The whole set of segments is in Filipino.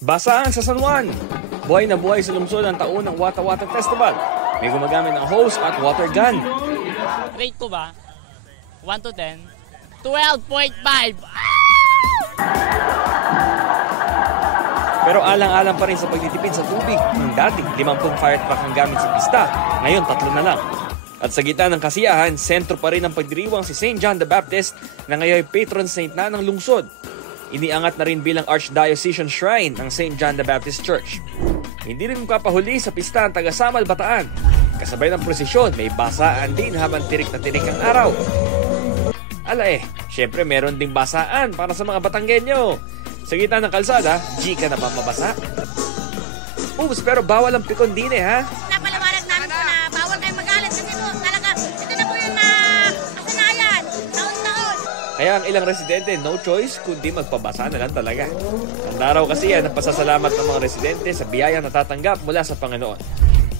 Basaan sa San Juan. Buhay na buhay sa lungsod ang taon ng Wata Wata Festival. May gumagamit ng hose at water gun. Rate ko ba? 1 to 10? 12.5! Pero alang-alang pa rin sa pagtitipid sa tubig. Nung dati, 50 fire truck ang gamit sa pista. Ngayon, 3 na lang. At sa gitna ng kasiyahan, sentro pa rin ang pagdiriwang si St. John the Baptist na ngayon patron saint na ng lungsod. Iniangat na rin bilang Archdiocesan Shrine ang St. John the Baptist Church. Hindi rin magpapahuli sa pista ang taga-Samal, Bataan. Kasabay ng prosesyon, may basaan din habang tirik na tirik ang araw. Syempre meron ding basaan para sa mga Batanggenyo. Sa gitna ng kalsada, G ka napapabasa. Oops, pero bawal ang pikon din ha? Napaliwanag namin po na bawal kayong magalit kasi po talaga ito na po yung kasanayan, taon-taon. Kaya ang ilang residente, no choice kundi magpabasa na lang talaga. Tanda raw kasi yan ang pasasalamat ng mga residente sa biyayang natatanggap mula sa Panginoon.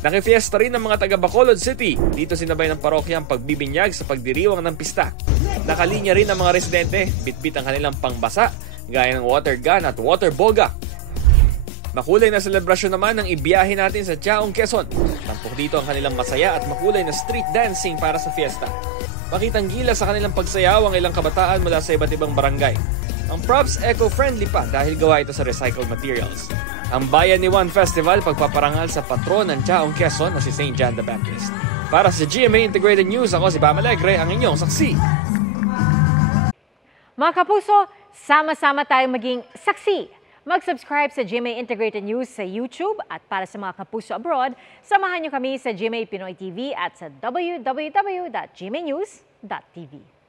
Nakifiesta rin ng mga taga Bacolod City. Dito sinabay ng parokya ang pagbibinyag sa pagdiriwang ng pista. Nakalinya rin ng mga residente, bitbit ang kanilang pangbasa, gaya ng water gun at water boga. Makulay na selebrasyon naman ang ibiyahe natin sa Chaong, Quezon. Tampok dito ang kanilang masaya at makulay na street dancing para sa fiesta. Makitang gila sa kanilang pagsayaw ang ilang kabataan mula sa iba't ibang barangay. Ang props eco-friendly pa dahil gawa ito sa recycled materials. Ang Bayan ni Juan Festival pagpaparangal sa patron ng Chaong, Quezon na si St. John the Baptist. Para sa GMA Integrated News, ako si Bam Alegre, ang inyong saksi. Mga kapuso, sama-sama tayong maging saksi. Mag-subscribe sa GMA Integrated News sa YouTube at para sa mga kapuso abroad, samahan niyo kami sa GMA Pinoy TV at sa www.gmanews.tv.